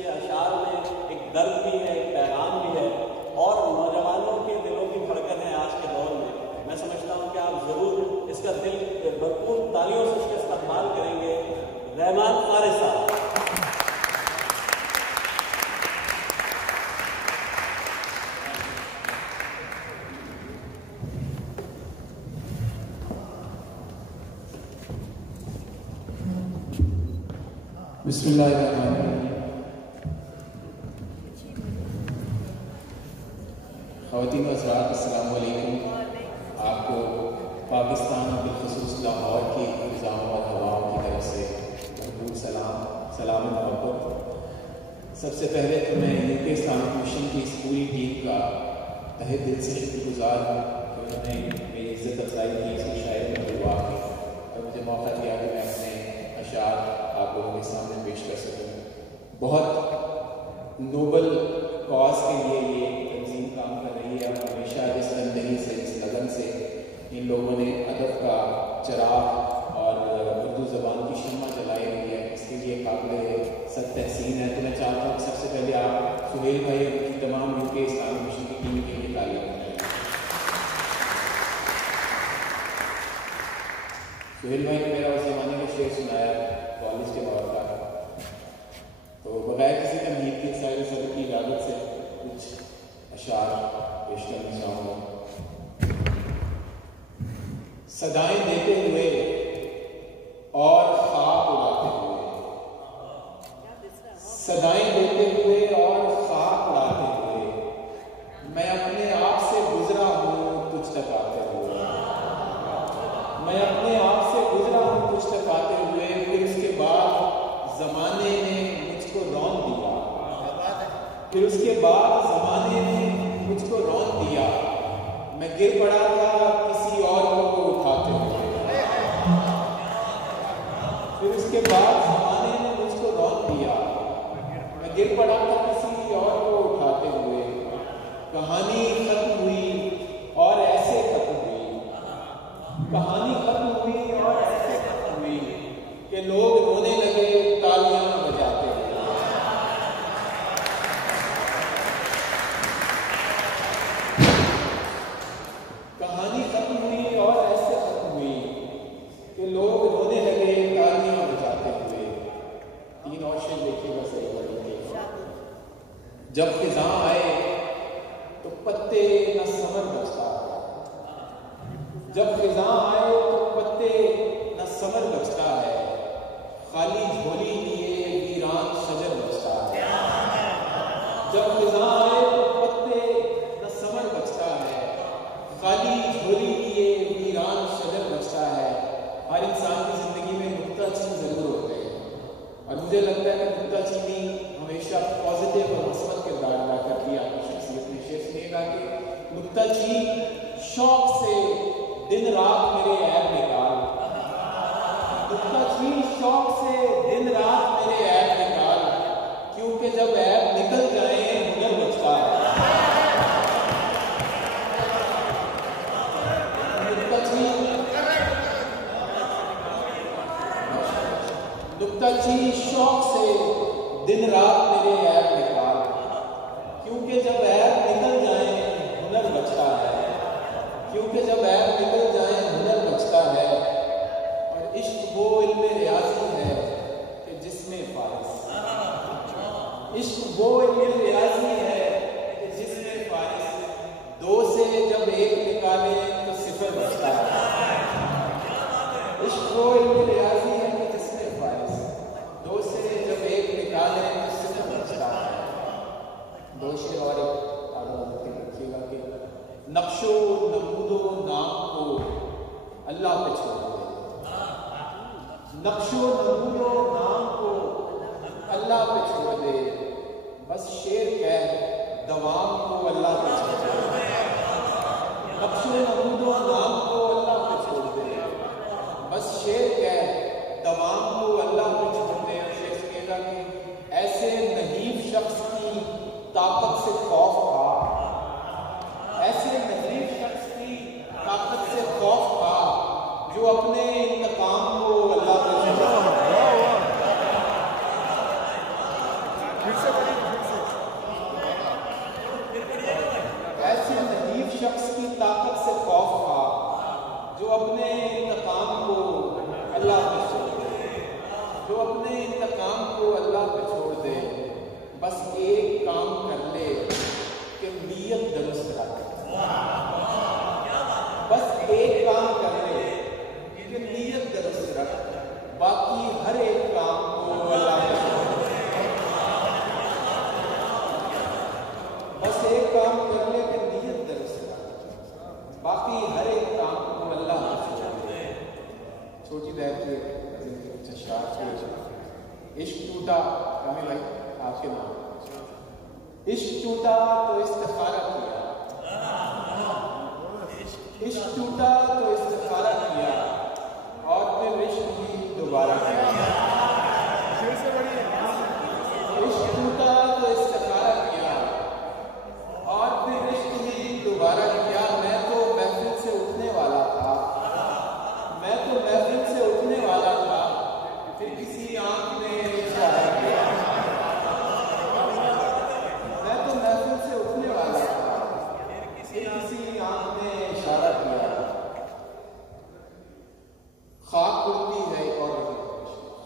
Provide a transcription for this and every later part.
इसके अशार में एक दर्द भी है, एक पैगाम भी है और नौजवानों के दिलों की धड़कन है आज के दौर में। मैं समझता हूँ कि आप ज़रूर इसका दिल भरपूर तालियों से इसका इस्तेमाल करेंगे। रहमान फ़ारिस साहब। बिस्मिल्लाहिर्रहमानिर्रहीम। ख़वातीन व हज़रात, अस्सलाम वालेकुम। आपको पाकिस्तान और बिलख़ुसूस लाहौर की फ़िज़ाओं और हवाओं की तरफ से भरपूर सलाम मोहब्बत। सबसे पहले तो मैं यूके इस्लामिक मिशन की इस पूरी टीम का तहे दिल से शुक्रगुज़ार हूँ कि उन्होंने मेरी इज़्ज़त अफजाई की, इसकी शायरी में बुलवा के और मुझे मौका दिया कि मैं अपने अशार आप लोगों के सामने पेश कर सकूँ। बहुत नोबल कॉज के लिए ये तंजीम काम कर रही है और हमेशा जिस तनदही से, जिस लगन से इन लोगों ने अदब का चिराग और उर्दू ज़बान की शम्मा जलाई हुई है, इसके लिए काबिल सद तहसीन है। तो मैं चाहता हूँ कि सबसे पहले आप सुहेल भाई और उनकी तमाम यूके इस्लामिक मिशन की टीम के लिए तालियां बजाएं। सुहेल भाई ने मेरा उस ज़माने का शेर सुनाया कॉलेज के दौर का, तो बगैर किसी तमहीद के सारे सदर की इजाज़त से कुछ अशार पेश करना चाहूँगा। सदाएं देते हुए और ख्वाब उड़ाते हुए, सदाएं देते हुए और ख्वाब उड़ाते हुए, मैं अपने आप से गुजरा हूँ तुझ तक आते हुए, मैं अपने आप से गुजरा हूँ तुझ तक आते हुए। फिर उसके बाद ज़माने ने मुझको रौन दिया, फिर उसके बाद ज़माने ने मुझको रौन दिया। मैं गिर पड़ा था किसी और को उठाते हुए, फिर उसके बाद ज़माने ने मुझको रौन दिया। मैं गिर पड़ा था किसी और को उठाते हुए। कहानी खत्म हुई और ऐसे खत्म हुई, कहानी खत्म हुई और ऐसे खत्म हुई कि लोग रोने लगे तालियां बजाते हुए। कहानी खत्म हुई और ऐसे खत्म हुई कि लोग रोने लगे तालियां बजाते हुए। तीन और शेर देखिएगा सही करेंगे। जब खिज़ां आए तो पत्ते न समर बचता है, जब खिज़ां आए तो पत्ते न समर बचता है, खाली झोली लिए वीरान शजर बचता है। जब खिज़ां आए तो पत्ते न समर बचता है, खाली झोली लिए वीरान शजर बचता है। हर इंसान की ज़िंदगी में नुक्ताचीन ज़रूर होते हैं और मुझे लगता है कि नुक्ताचीनी हमेशा पॉजिटिव और मुस्बत किरदार अदा करती है आपकी शख्सियत में। शेर सुनिएगा कि नुक्ताचीन शौक से दिन रात मेरे ऐब निकाल, नुक्ताचीन शौक से दिन रात मेरे ऐब निकाल, क्योंकि जब ऐब निकल जाए हुनर बचता है। नुक्ताचीन शौक से दिन रात मेरे ऐब निकाल, क्योंकि जब ऐब निकल जाए हुनर बचता है, क्योंकि जब ऐब निकल जाए हुनर बचता है। और इश्क वो इल्म रियाज़ी है कि जिसमें फारिस, इश्क वो इल्म रियाज़ी है कि जिसमें फारिस, दो से जब एक निकाले तो सिफर बचता है। इश्क वो इल्म रियाज़ी है कि जिसमें फारिस, दो से जब एक निकाले तो सिफर बचता है। दो शेर और एक आगे रखिएगा कि नक्शो नमूदो नाम को अल्लाह पे छोड़ दे, नक्शो नमूदो नाम को अल्लाह पे छोड़ दे, बस शेर कह दवाम को अल्लाह पे छोड़ दे। नक्शो नमूदो नाम को अल्लाह पे छोड़ दे, बस शेर कह दवाम को अल्लाह पे छोड़ दे। शेर सुनिएगा कि ऐसे नहीफ शख्स की ताकत से खौफ था, ऐसे नहीफ शख्स की ताकत से खौफ था जो अपने इंतकाम को अल्लाह पे छोड़ दे। ऐसे नजीब शख्स की ताकत से खौफ खा जो अपने इंतकाम को अल्लाह पे छोड़ दे, जो अपने इंतकाम को अल्लाह पे छोड़ दे। बस एक काम कर ले कि नीयत दुरुस्त रख, बस एक काम कर ले कि नीयत दुरुस्त रख, बाकी हर एक काम को अल्लाह पे छोड़ दे। बस एक काम कर ले कि नीयत दुरुस्त रख, बाकी हर एक काम को अल्लाह पे छोड़ दे। छोटी देर के इश्क टूटा, कमी भाई आपके नाम, इश्क टूटा तो इस्तिखारा किया, इश्क टूटा तो इस्तिखारा किया और फिर इश्क भी दोबारा किया। इश्क टूटा तो इस्तिखारा किया और फिर इश्क भी दोबारा किया। मैं तो महफिल से उठने वाला था, मैं तो महफिल से उठने वाला था, फिर किसी आंख ने इशारा किया। मैं तो महफिल से उठने वाला था, फिर किसी आंख ने इशारा किया। खाक उड़ती है और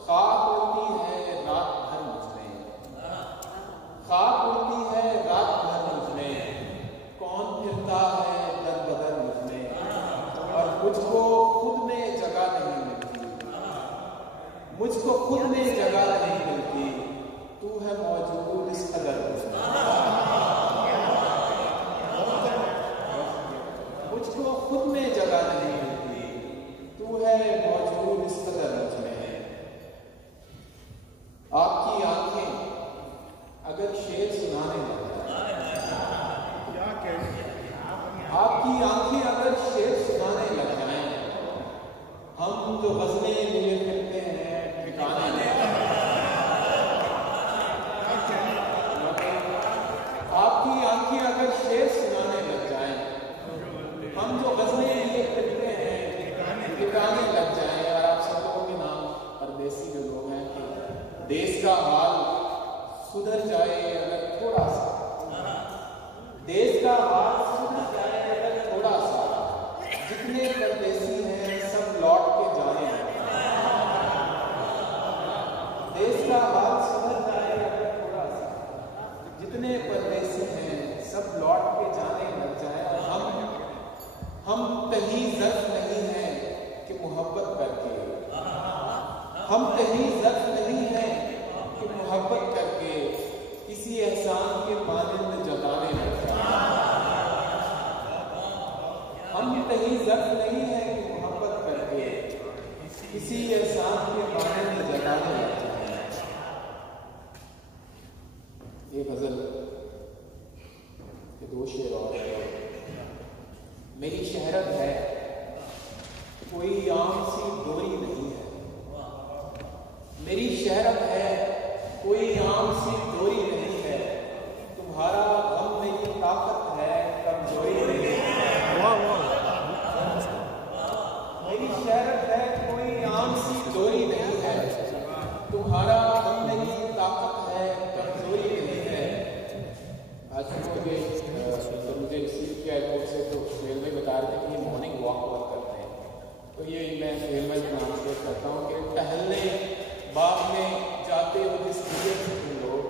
खाक उड़ती है रात भर मुझमें, खाक उड़ती है रात भर मुझमें, कौन फिरता है दर बदर मुझमें और मुझको खुद में जगह नहीं मिलती, मुझको खुद में जगह नहीं मिलती। तू है मौजूद इस कदर मुझको खुद में जगह नहीं मिलती, तू है मौजूद इस कदर मुझमें। आपकी आंखें अगर शेर सुनाने लग जाए, आपकी आंखें अगर शेर सुनाने लग जाएं, हम तो गज़लें लिए फिरते हैं ठिकाने नहीं। आपकी आंखें अगर शेर सुनाने लग जाएं, हम जो गज़लें लिए फिरते हैं ठिकाने लग जाएं। और आप सब लोगों के नाम परदेसी जो लोग हैं कि देश का हाल सुधर जाए अगर थोड़ा सा, देश का हाल सुधर जाए अगर थोड़ा सा, जितने परदेसी हैं सब लौट के जाने लगे। देश का हाल सुधर जाए अगर थोड़ा सा, जितने परदेसी हैं सब लौट के जाने लग जाए। और हम कहीं ज़र्फ नहीं हैं कि मोहब्बत करके, हम कहीं ज़र्फ नहीं हैं कि मोहब्बत करके किसी एहसान के मानिंद जताने लग जाए। हम कहीं ज़र्फ नहीं हैं कि मोहब्बत करके किसी एहसान के मानिंद जताने लग जाए। ये गज़ल के दो शेर और है। मेरी शहरत है कोई आम सी डोरी नहीं है, मेरी शहरत है कोई आम सी डोरी नहीं है, तुम्हारा गम मेरी ताकत है कमजोरी नहीं है। मेरी शहरत है कोई आम सी डोरी नहीं है, तुम्हारा गम मेरी ताकत है कमजोरी नहीं है। आज मुझे रिसीव किया एयरपोर्ट से, तो रेलवे बता रहे थे कि ये मॉर्निंग वॉक बहुत करते हैं। तो ये मैं रेलवे के नाम से करता हूँ कि टहलने बाग में जाते हो जिस नीयत से तुम लोग,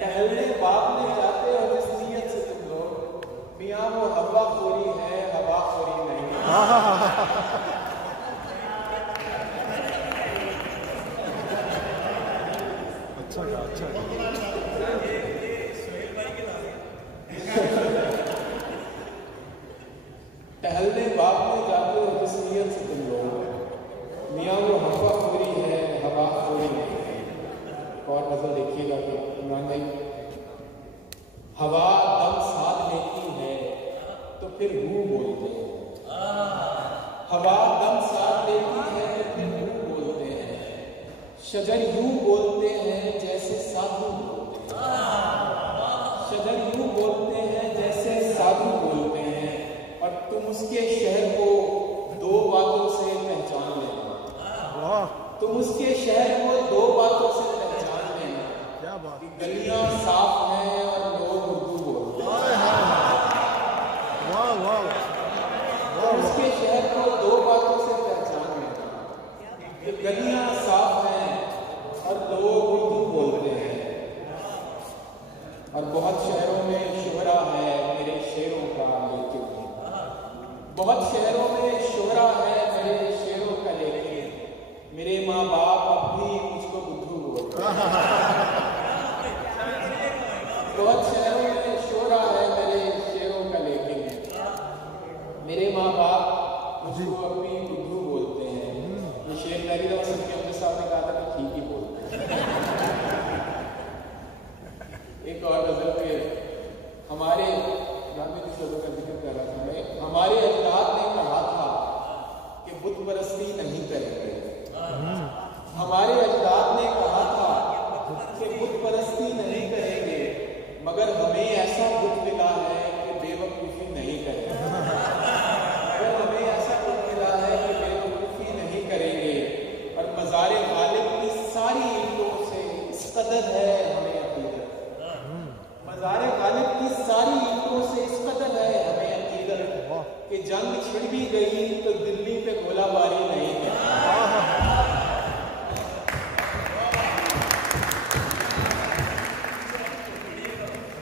टहलने बाग में जाते हो जिस नीयत से तुम लोग, मियाँ वो हवा खोरी है हवा खोरी नहीं। अच्छा अच्छा टहलने बाग में जाते हो जिस नीयत से तुम लोग, मियाँ वो हवा खोरी है हवा खोरी नहीं। और नजर देखिएगा कि इमरान भाई, हवा दम साथ लेती है तो फिर हूँ बोलते हैं, हवा दम साथ लेती है तो फिर हूँ बोलते हैं, शजर यूं बोलते हैं जैसे साधु बोलते हैं, शजर यूं बोलते हैं जैसे साधु बोलते हैं। और तुम उसके शहर को दो बातों से पहचान लेना, तुम उसके शहर को दो बातों से पहचान लेना, क्या बात। गलियां साफ हैं और लोग उर्दू बोलते हैं। वाह वाह और उसके शहर को दो बातों से पहचान लेना कि गलियां साफ हैं और लोग उर्दू बोलते हैं। और बहुत शहरों में शोहरा है मेरे शेरों का लेकिन, बहुत शहरों में शोहरा है मेरे शेरों का लेकिन, मेरे माँ बाप अब भी मुझको बुद्धू बोलते हैं। बहुत शहरों में शोहरा है मेरे शेरों का लेकिन, मेरे माँ बाप मुझको अब भी बुद्धू बोलते हैं। ये शेर नरी रमन के अपने साथ ने कहा था कि ठीक ही बोलते हैं। एक और गजल पे हमारे गांधी शब्दों का जिक्र कर रहा था मैं, हमारे अजदाद ने कहा था कि बुत परस्ती नहीं करेंगे। हमारे अजदाद ने कहा था कि बुत परस्ती नहीं करेंगे, मगर हमें ऐसा बुत मिला है कि बेवकूफ़ी नहीं करेंगे। मगर हमें ऐसा बुत मिला है कि बेवकूफ़ी नहीं करेंगे। और मज़ार गालिब की सारी ईंटों से इस कदर है हमें अकीदत, मज़ार गालिब की सारी ईंटों से इस कदर है हमें अकीदत कि जंग छिड़ भी गई तो दिल्ली पे गोलाबारी नहीं है।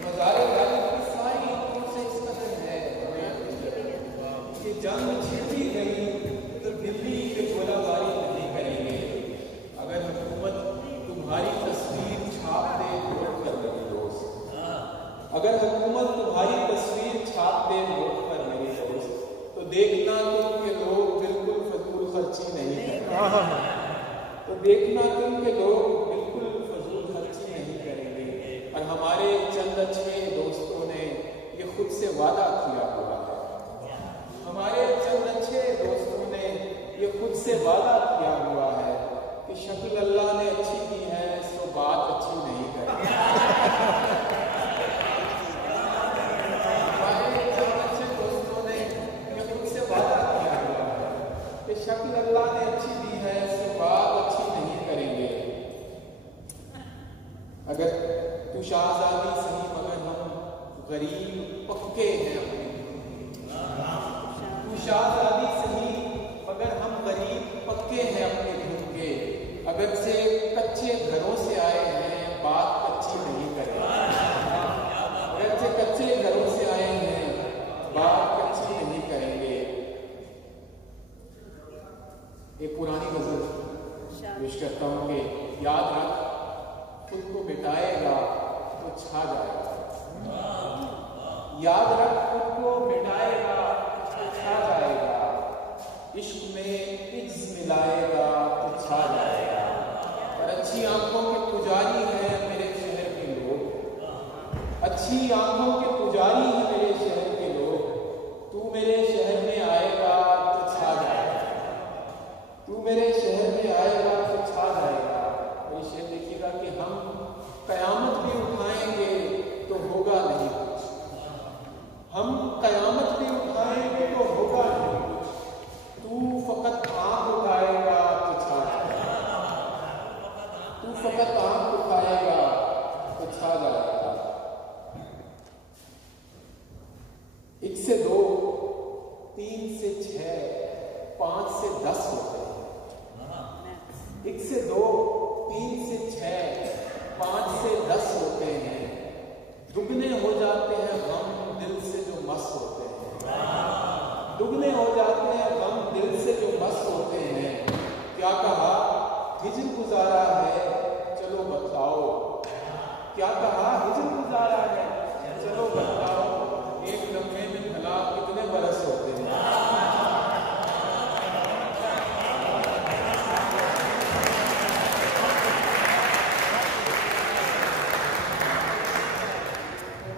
मज़ार गालिब की सारी ईंटों से इस कदर है हमें अकीदत कि जंग छिड़ भी गई तो दिल्ली पे गोलाबारी नहीं करेंगे। अगर हुकूमत तुम्हारी तस्वीर छाप दे वोट कर मेरे दोस्त, अगर हुकूमत तुम्हारी तस्वीर छाप दे वोट पर मेरे दोस्त, तो देखना तुम के लोग बिल्कुल फजूल खर्ची नहीं करेंगे। तो देखना तुम के लोग बिल्कुल फजूल खर्ची नहीं करेंगे। और हमारे चंद अच्छे दोस्तों ने ये खुद से वादा किया हुआ है, हमारे चंद अच्छे दोस्तों ने ये खुद से वादा किया हुआ है कि शक्ल अल्लाह ने अच्छी की है सो बात अच्छी नहीं करेंगे। शक्ल अल्लाह ने अच्छी दी है सो बात अच्छी नहीं करेंगे। अगर तू शाहजादी सही मगर हम गरीब पक्के हैं, तू शाहजादी सही मगर हम गरीब पक्के हैं अपने धुन के। अगर से कच्चे घरों से आए हैं बात कच्ची नहीं करेंगे। अगर से कच्चे घरों से आए हैं बात कच्ची नहीं करेंगे। एक पुरानी गजल पेश करता हूँ कि याद रख खुद को मिटाएगा तो छा जाएगा। याद रख खुद को मिटाएगा तो छा जाएगा, इश्क में इज्ज मिलाएगा तो छा जाएगा। और अच्छी आंखों के पुजारी हैं मेरे शहर के लोग, अच्छी आंखों के पुजारी हैं मेरे शहर के लोग। तू मेरे शहर में आएगा तो छा जाएगा, तू मेरे शहर में आएगा तो छा जाएगा। और ये शेर देखिएगा कि हम कयामत भी उठाएंगे तो होगा नहीं कुछ, हम कयामत भी उठाएंगे तो होगा नहीं कुछ। तू फकत आंख उठाएगा तो छा जाएगा, तू फकत आंख उठाएगा तो छा जाएगा। 1 से 2, 3 से 6, 5 से 10 होते हैं। 1 से 2, 3 से 6, 5 से 10 होते हैं। दुगने हो जाते हैं गम दिल से जो मस्त होते हैं, दुगने हो जाते हैं गम दिल से जो मस्त होते हैं। क्या कहा हिज्र गुजारा है चलो बतलाओ, क्या कहा हिज्र गुजारा है चलो बतलाओ, एक लम्हे में भला कितने बरस होते हैं।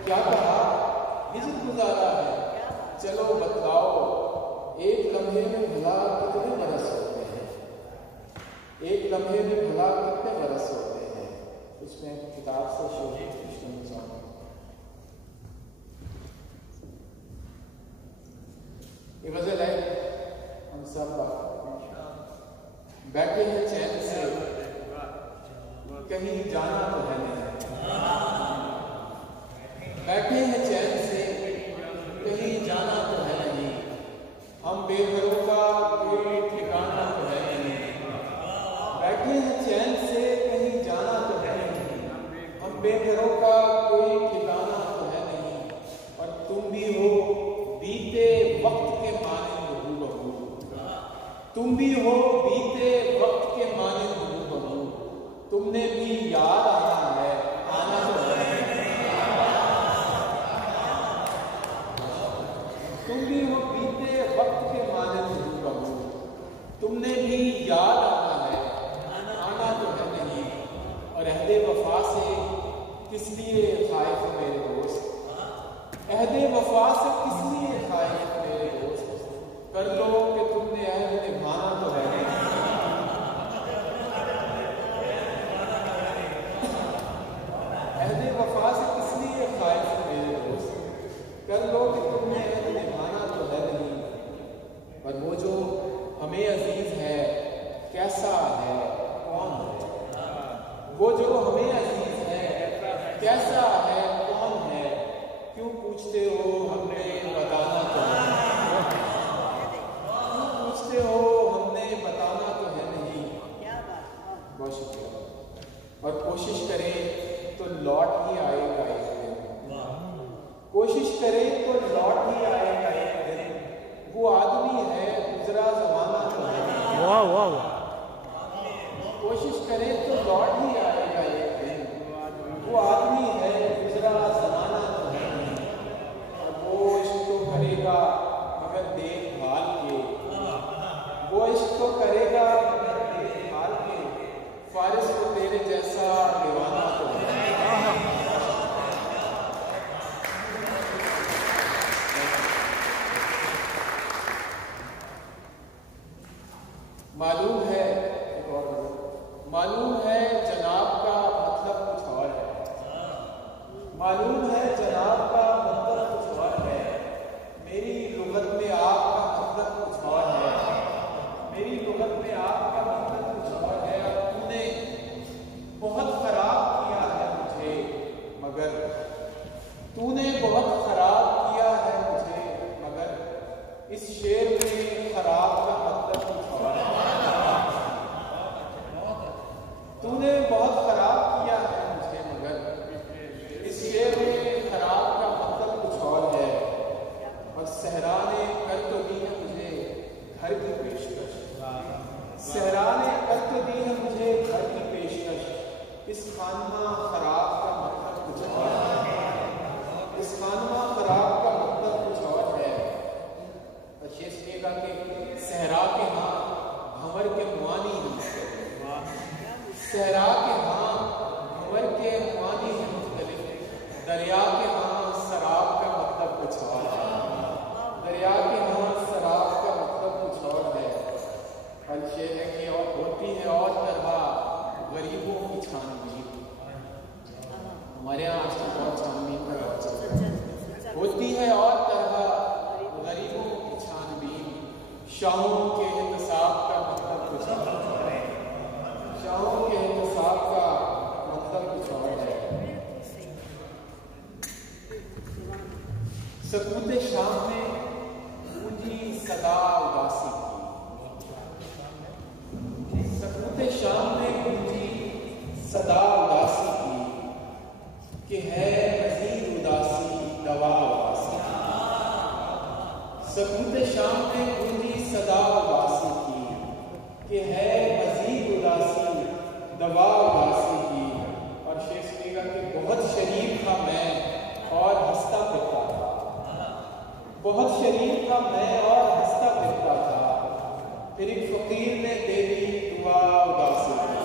क्या कहा हिज्र गुजारा है चलो बतलाओ, एक लम्हे में भला कितने बरस होते हैं, एक लम्हे में भला कितने बरस होते हैं। उसमें किताब से शोध ये गजल है। हम सब बैठे हैं चैन से, कहीं जाना तो है नहीं। बैठे हैं चैन से, कहीं जाना तो है नहीं, हम बेघरों का कोई ठिकाना तो है नहीं। बैठे हैं चैन से, कहीं जाना तो है नहीं, हम बेघरों का कोई ठिकाना तो है नहीं। और तुम भी हो बीते वक्त के मानिंद हूबहू, तुम भी हो बीते वक्त के मानिंद हूबहू। तुमने भी याद आना है, आना तो है। तुम भी हो बीते वक्त के मानिंद हूबहू, तुमने भी याद आना है, आना तो है नहीं। और अहदे वफा से किस लिए खाइफ मेरे दोस्त, अहदे वफा से किस लिए खाइफ मेरे दोस्त। कर लो कि तुमने अहद निभाना तो है नहीं। अहदे वफा से किस लिए खाइफ मेरे दोस्त, कर लो कि तुमने अहद निभाना तो है नहीं। पर वो जो हमें अजीज है कैसा है, कौन है। वो जो हमें अजीज है कैसा है, कौन है। क्यों पूछते हो, हमने बताना तो है। क्यों पूछते हो, हमने बताना तो है नहीं। बहुत शुक्रिया। और कोशिश करें तो लौट ही आएगा एक दिन, कोशिश करें तो लौट ही आएगा एक दिन। वो आदमी है गुजरा जमाना तो है। वाह वाह वाह। कोशिश करें तो लौट ही आएगा एक दिन। वो आदमी है गुजरा जमाना तो है नहीं। और वो इश्क तो करेगा मगर देखभाल के, वो इश्क तो करेगा मगर देखभाल के। फारिस को तेरे जैसा दीवाना तो है। मालूम है, मालूम है जनाब का मतलब कुछ और है। मालूम है जनाब का मतलब कुछ और है। मेरी लुगत में आपका मतलब कुछ और है। मेरी लुगत में आपका मतलब कुछ और है। और तूने बहुत खराब किया है मुझे, मगर तूने बहुत खराब किया है मुझे, मगर इस शेर में खराब का मतलब कुछ और है। तूने बहुत खराब किया है मुझे, मगर इस शेर में खराब का मतलब कुछ और है। और सहरा ने कर तो दी है मुझे घर की पेशकश, सहरा ने कर तो दी है मुझे घर की पेशकश। इस खानमा खराब का मतलब कुछ और है। इस खानमा खराब का मतलब कुछ और है। और शेर सुनिएगा कि सहरा के हाँ भंवर के मुआनी नहीं, सहरा के हाँ भंवर के मुआनी है मुख्तलिफ। दरिया के हाँ शराब का मतलब कुछ और है। दरिया के हाँ शराब का मतलब कुछ और है। और शेर है कि और होती है और तरह गरीबों की छानबीन। हमारे यहाँ आजकल बहुत छानबीन का दौर चल रहा है। होती है और तरह गरीबों की छानबीन। शाहों के इंतसाब का मतलब कुछ और है। शाहों के इंतसाब का मतलब कुछ और है। सकूत शाम में गूंजी सदा उदासी की। सकूत शाम में गूंजी सदा उदासी की, कि है मजीद उदासी दवा उदासी। सकूत शाम में गूंजी सदा उदासी की, कि है मजीद उदासी दवा उदासी की। और शेर सुनिएगा कि बहुत शरीफ था मैं और हंसता फिरता था। बहुत शरीफ था मैं और हंसता फिरता था। फिर एक फकीर ने दे दी दुआ उदासी की।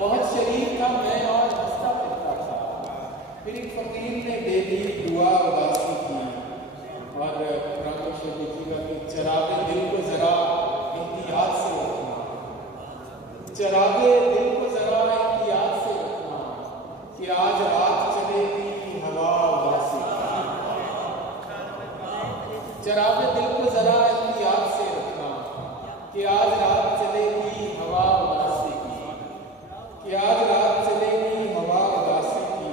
बहुत शरीफ था मैं और हंसता फिरता था। फिर एक फकीर ने दे दी दुआ उदासी की। और कुरान में शेर लिखिएगा कि चरागे दिल को जरा एहतियात से रखना, चरागे दिल को जरा एहतियात से रखना, कि आज रात चलेगी हवा उदासी। चरागे दिल को जरा एहतियात से रखना, कि आज रात चलेगी हवा उदासी की, कि आज रात चलेगी हवा उदासी की।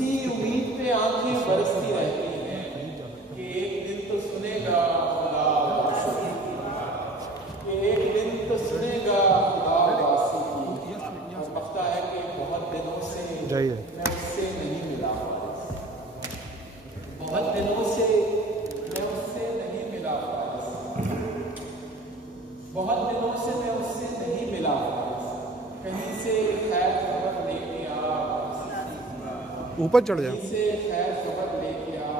इसी उम्मीद पे आंखें बरसती रहती हैं कि एक दिन तो सुनेगा खुदा वासी की, कि एक दिन तो सुनेगा खुदा वासी की। और लगता है कि बहुत दिनों से मैं उससे नहीं मिला, बहुत दिनों से मैं उससे नहीं मिला, बहुत दिनों से मैं उससे नहीं मिला। कहीं से खैर खबर लेके आ, ऊपर चढ़ जा, कहीं से खैर खबर लेके आ।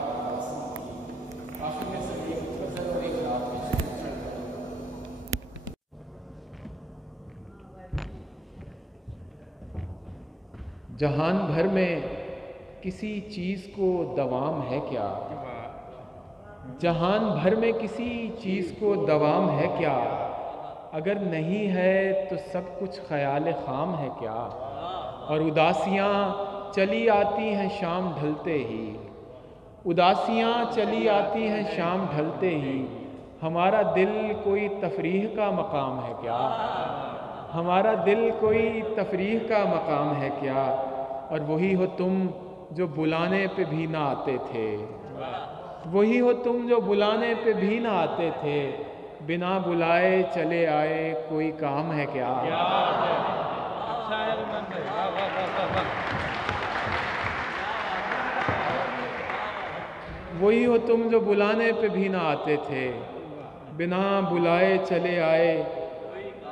आखिर में सभी गजल और एक रात में जहान भर में किसी चीज को दवाम है क्या, जहान भर में किसी चीज को दवाम है क्या, अगर नहीं है तो सब कुछ ख्याल खाम है क्या। और उदासियाँ चली आती हैं शाम ढलते ही, उदासियाँ चली आती हैं शाम ढलते ही, हमारा दिल कोई तफरीह का मकाम है क्या, हमारा दिल कोई तफरीह का मकाम है क्या। और वही हो तुम जो बुलाने पे भी ना आते थे, वही हो तुम जो बुलाने पे भी ना आते थे, बिना बुलाए चले आए कोई काम है क्या। वही हो तुम जो बुलाने पे भी ना आते थे, बिना बुलाए चले आए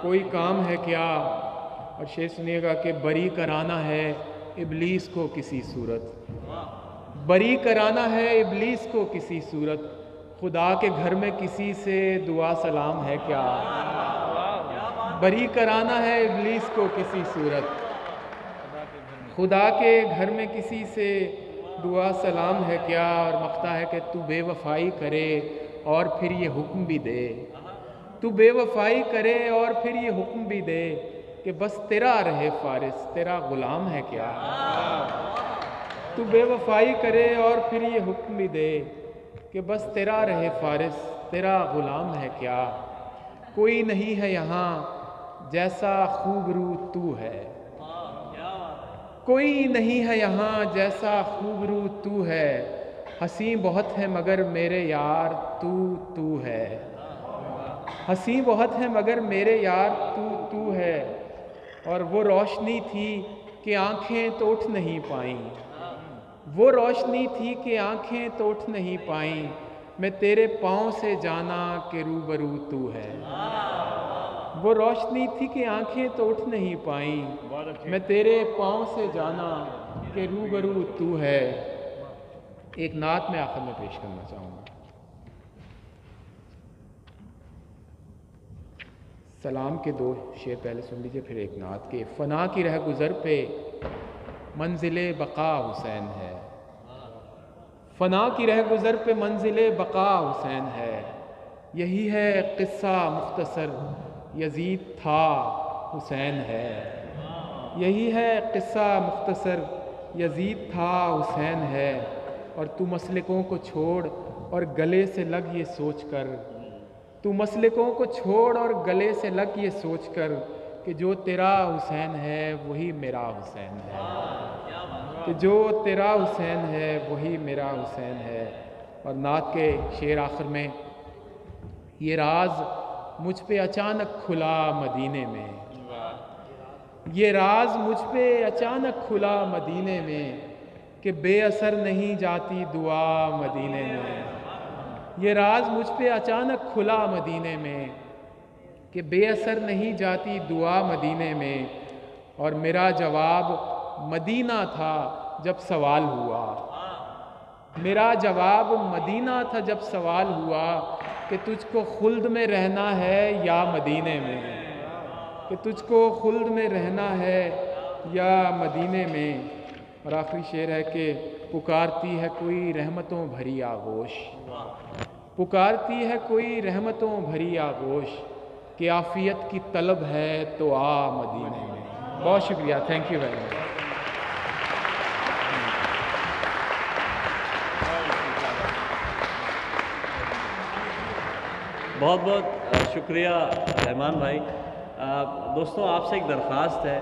कोई काम है क्या। और शेर सुनिएगा कि बरी कराना है इब्लीस को किसी सूरत, बरी कराना है इब्लीस को किसी सूरत, खुदा के घर में किसी से दुआ सलाम है क्या। बरी कराना है इब्लीस को किसी सूरत, खुदा के घर में किसी से दुआ सलाम है क्या। और मख्ता है कि तू बेवफाई करे और फिर ये हुक्म भी दे, तू बेवफाई करे और फिर ये हुक्म भी दे कि बस तेरा रहे फारिस तेरा गुलाम है क्या। तू बेवफाई करे और फिर ये हुक्म भी दे कि बस तेरा रहे फारिस तेरा गुलाम है क्या। कोई नहीं है यहाँ जैसा खूबरू तू है, कोई नहीं है यहाँ जैसा खूबरू तू है, हंसी बहुत है मगर मेरे यार तू तू है, हंसी बहुत है मगर मेरे यार तू तू है। और वो रोशनी थी कि आंखें तो उठ नहीं पाईं, वो रोशनी थी कि आंखें तो उठ नहीं पाईं, मैं तेरे पाँव से जाना कि रूबरू तू है। वो रोशनी थी कि आंखें तो उठ नहीं पाईं, मैं तेरे पाँव से जाना कि रूबरू तू है। एक नात में आखिर में पेश करना चाहूँगा। सलाम के दो शेर पहले सुन लीजिए, फिर एक नात के। फना की रह गुज़र पे मंजिले बका हुसैन है, फना की रह गुज़र पे मंजिले बका हुसैन है, यही है किस्सा मुख्तसर यजीद था हुसैन है, यही है किस्सा मुख्तसर यजीद था हुसैन है। और तू मसलकों को छोड़ और गले से लग ये सोच कर, तू मसलकों को छोड़ और गले से लग ये सोच कर कि जो तेरा हुसैन है वही मेरा हुसैन है, कि जो तेरा हुसैन है वही मेरा हुसैन है। और नात के शेर आखिर में, ये राज मुझ पे अचानक खुला मदीने में, ये राज मुझ पे अचानक खुला मदीने में, कि बेअसर नहीं जाती दुआ मदीने में। ये राज मुझ पे अचानक खुला मदीने में, कि बेअसर नहीं जाती दुआ मदीने में। और मेरा जवाब मदीना था जब सवाल हुआ, मेरा जवाब मदीना था जब सवाल हुआ कि तुझको खुल्द में रहना है या मदीने में, कि तुझको खुल्द में रहना है या मदीने में। और आखिरी शेर है कि पुकारती है कोई रहमतों भरी आगोश, पुकारती है कोई रहमतों भरी आगोश, कि आफियत की तलब है तो आ मदीने में। बहुत शुक्रिया, थैंक यू वेरी मच। बहुत बहुत शुक्रिया रहमान भाई। दोस्तों आपसे एक दरख्वास्त है